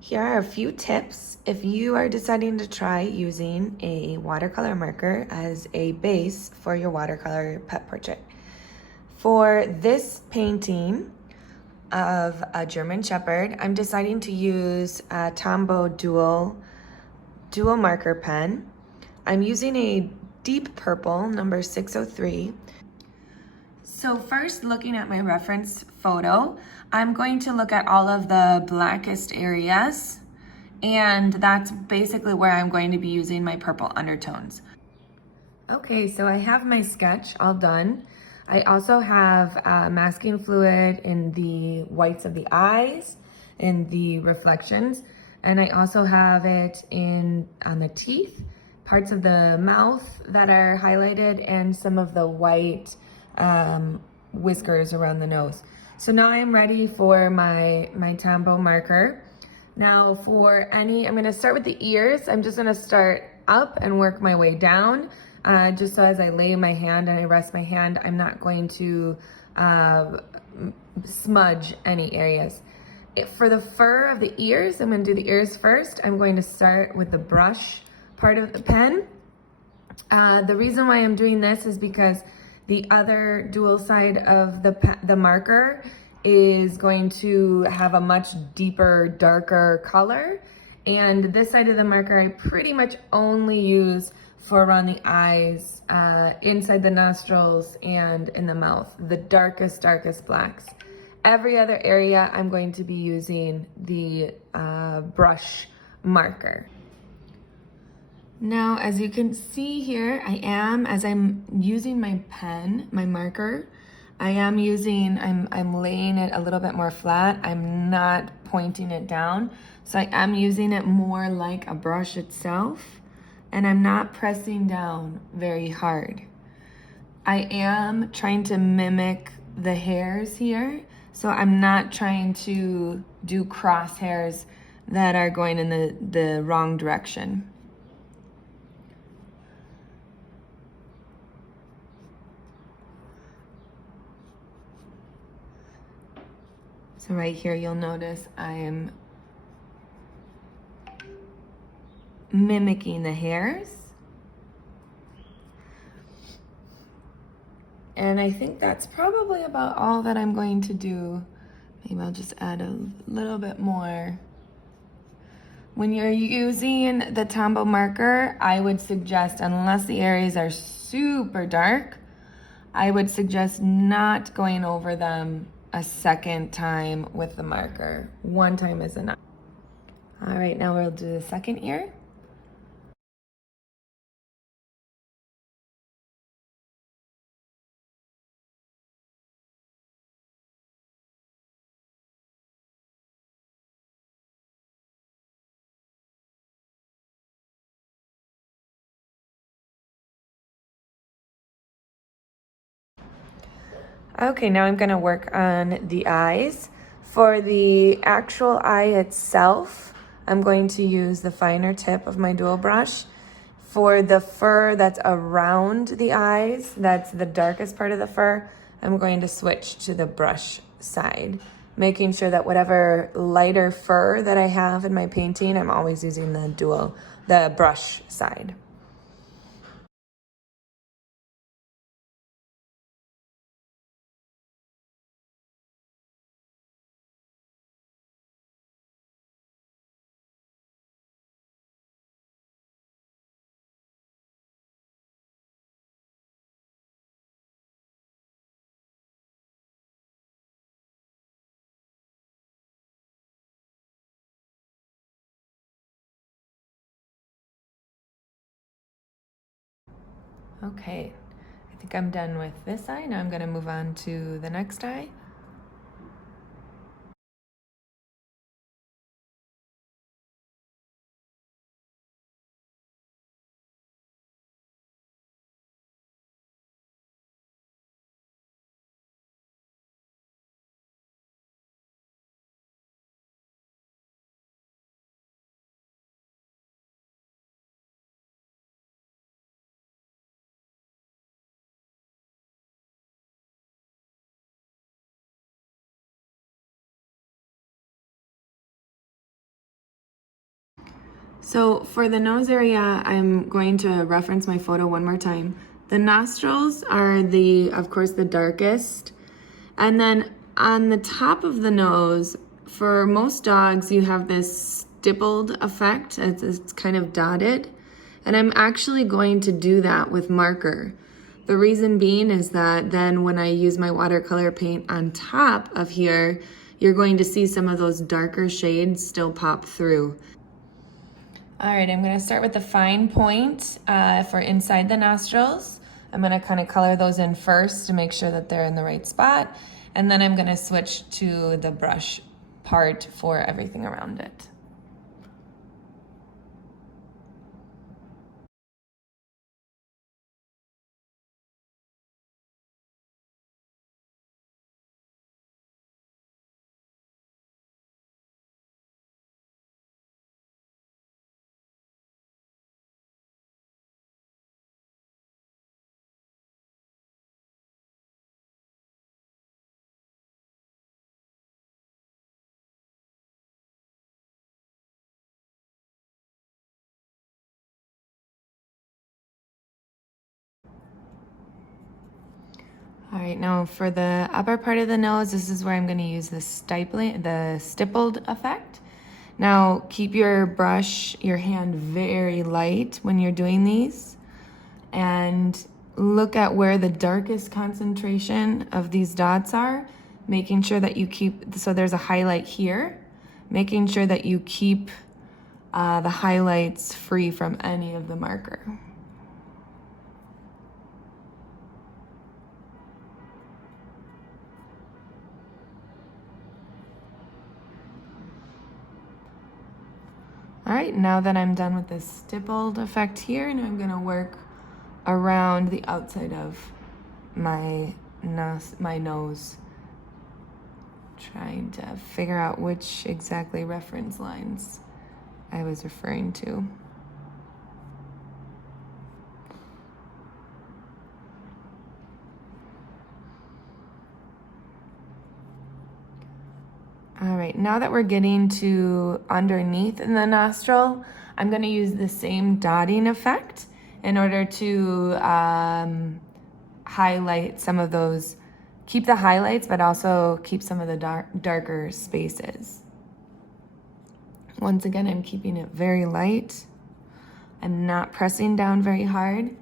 Here are a few tips if you are deciding to try using a watercolor marker as a base for your watercolor pet portrait. For this painting of a German Shepard, I'm deciding to use a Tombow dual marker pen. I'm using a deep purple, number 603. So first, looking at my reference photo, I'm going to look at all of the blackest areas, and that's basically where I'm going to be using my purple undertones. Okay, so I have my sketch all done. I also have masking fluid in the whites of the eyes, in the reflections, and I also have it on the teeth, parts of the mouth that are highlighted, and some of the white whiskers around the nose. So now I'm ready for my Tombow marker. Now I'm gonna start with the ears. I'm just gonna start up and work my way down. Just so as I lay my hand and I rest my hand, I'm not going to smudge any areas. For the fur of the ears, I'm gonna do the ears first. I'm going to start with the brush part of the pen. The reason why I'm doing this is because the other dual side of the marker is going to have a much deeper, darker color. And this side of the marker I pretty much only use for around the eyes, inside the nostrils, and in the mouth, the darkest blacks. Every other area I'm going to be using the brush marker. Now, as you can see here, as I'm using my pen, my marker, I'm laying it a little bit more flat. I'm not pointing it down. So I am using it more like a brush itself, and I'm not pressing down very hard. I am trying to mimic the hairs here. So I'm not trying to do crosshairs that are going in the wrong direction. So right here, you'll notice I am mimicking the hairs. And I think that's probably about all that I'm going to do. Maybe I'll just add a little bit more. When you're using the Tombow marker, I would suggest, unless the areas are super dark, I would suggest not going over them a second time with the marker. One time is enough. All right, now we'll do the second ear. Okay, now I'm gonna work on the eyes. For the actual eye itself, I'm going to use the finer tip of my dual brush. For the fur that's around the eyes, that's the darkest part of the fur, I'm going to switch to the brush side, making sure that whatever lighter fur that I have in my painting, I'm always using the brush side. Okay, I think I'm done with this eye. Now I'm gonna move on to the next eye. So for the nose area, I'm going to reference my photo one more time. The nostrils are of course, the darkest. And then on the top of the nose, for most dogs, you have this stippled effect. It's kind of dotted. And I'm actually going to do that with marker. The reason being is that then when I use my watercolor paint on top of here, you're going to see some of those darker shades still pop through. All right, I'm gonna start with the fine point for inside the nostrils. I'm gonna kind of color those in first to make sure that they're in the right spot. And then I'm gonna switch to the brush part for everything around it. All right, now for the upper part of the nose, this is where I'm gonna use the stippled effect. Now keep your hand very light when you're doing these, and look at where the darkest concentration of these dots are, making sure that you keep, so there's a highlight here, making sure that you keep the highlights free from any of the marker. All right, now that I'm done with this stippled effect here, and I'm gonna work around the outside of my nose, trying to figure out which exactly reference lines I was referring to. All right, now that we're getting to underneath in the nostril, I'm gonna use the same dotting effect in order to highlight some of those, keep the highlights, but also keep some of the darker spaces. Once again, I'm keeping it very light. I'm not pressing down very hard.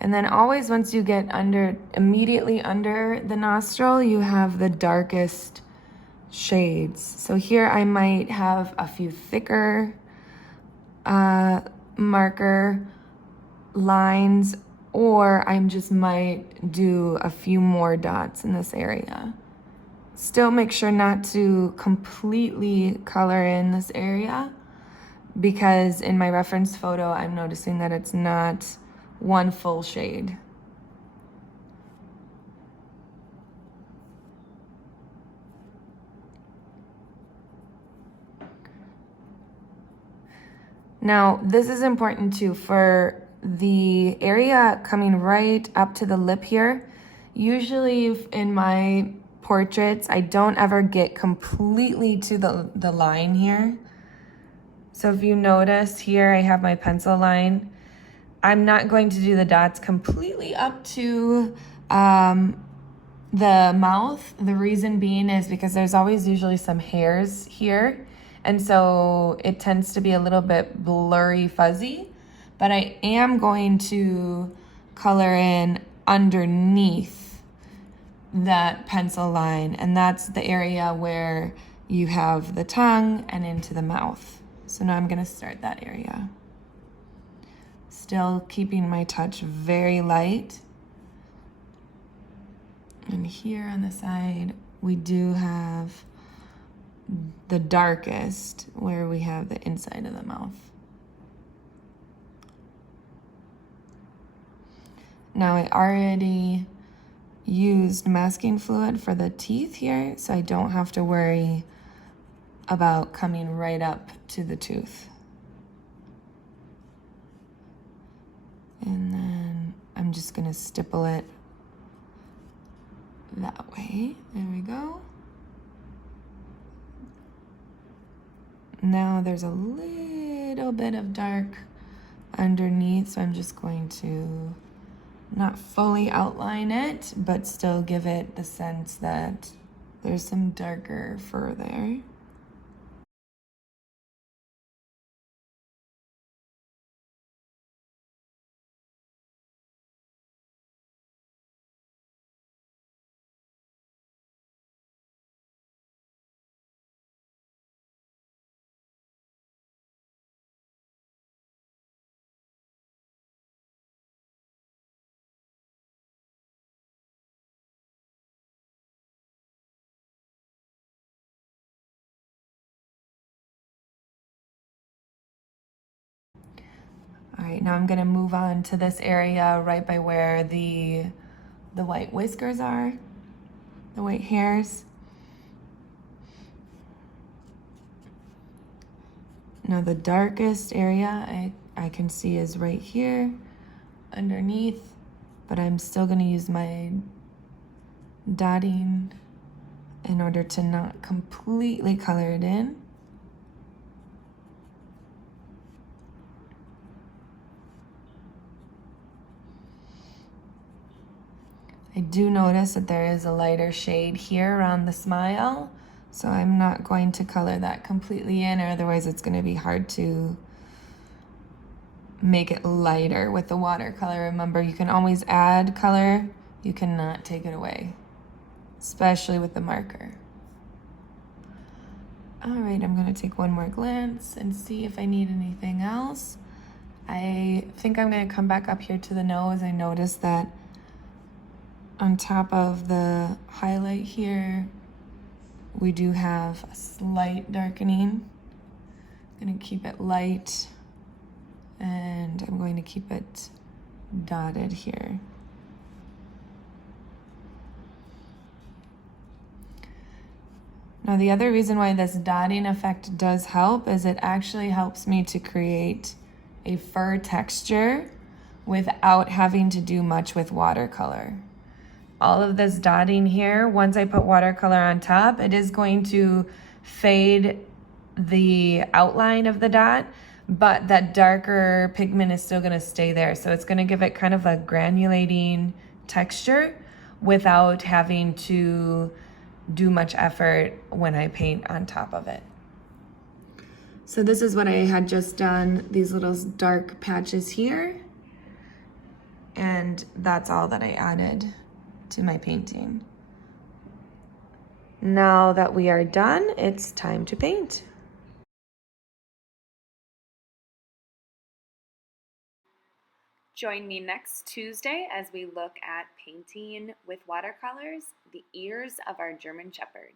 And then always once you get immediately under the nostril, you have the darkest shades. So here I might have a few thicker marker lines, or I just might do a few more dots in this area. Still make sure not to completely color in this area, because in my reference photo, I'm noticing that it's not one full shade. Now, this is important too, for the area coming right up to the lip here. Usually in my portraits, I don't ever get completely to the line here. So if you notice here, I have my pencil line. I'm not going to do the dots completely up to the mouth. The reason being is because there's always usually some hairs here. And so it tends to be a little bit blurry, fuzzy, but I am going to color in underneath that pencil line. And that's the area where you have the tongue and into the mouth. So now I'm gonna start that area. Still keeping my touch very light. And here on the side, we do have the darkest where we have the inside of the mouth. Now I already used masking fluid for the teeth here, so I don't have to worry about coming right up to the tooth. And then I'm just gonna stipple it that way. There we go. Now there's a little bit of dark underneath, so I'm just going to not fully outline it, but still give it the sense that there's some darker fur there. All right, now I'm gonna move on to this area right by where the white whiskers are, the white hairs. Now the darkest area I can see is right here underneath, but I'm still gonna use my dotting in order to not completely color it in. I do notice that there is a lighter shade here around the smile, so I'm not going to color that completely in, or otherwise it's going to be hard to make it lighter with the watercolor. Remember, you can always add color, you cannot take it away, especially with the marker. All right, I'm going to take one more glance and see if I need anything else. I think I'm going to come back up here to the nose. I noticed that on top of the highlight here, we do have a slight darkening. I'm going to keep it light, and I'm going to keep it dotted here. Now, the other reason why this dotting effect does help is it actually helps me to create a fur texture without having to do much with watercolor. All of this dotting here, once I put watercolor on top, it is going to fade the outline of the dot, but that darker pigment is still gonna stay there. So it's gonna give it kind of a granulating texture without having to do much effort when I paint on top of it. So this is what I had just done, these little dark patches here. And that's all that I added to my painting. Now that we are done, it's time to paint. Join me next Tuesday as we look at painting with watercolors, the ears of our German Shepherd.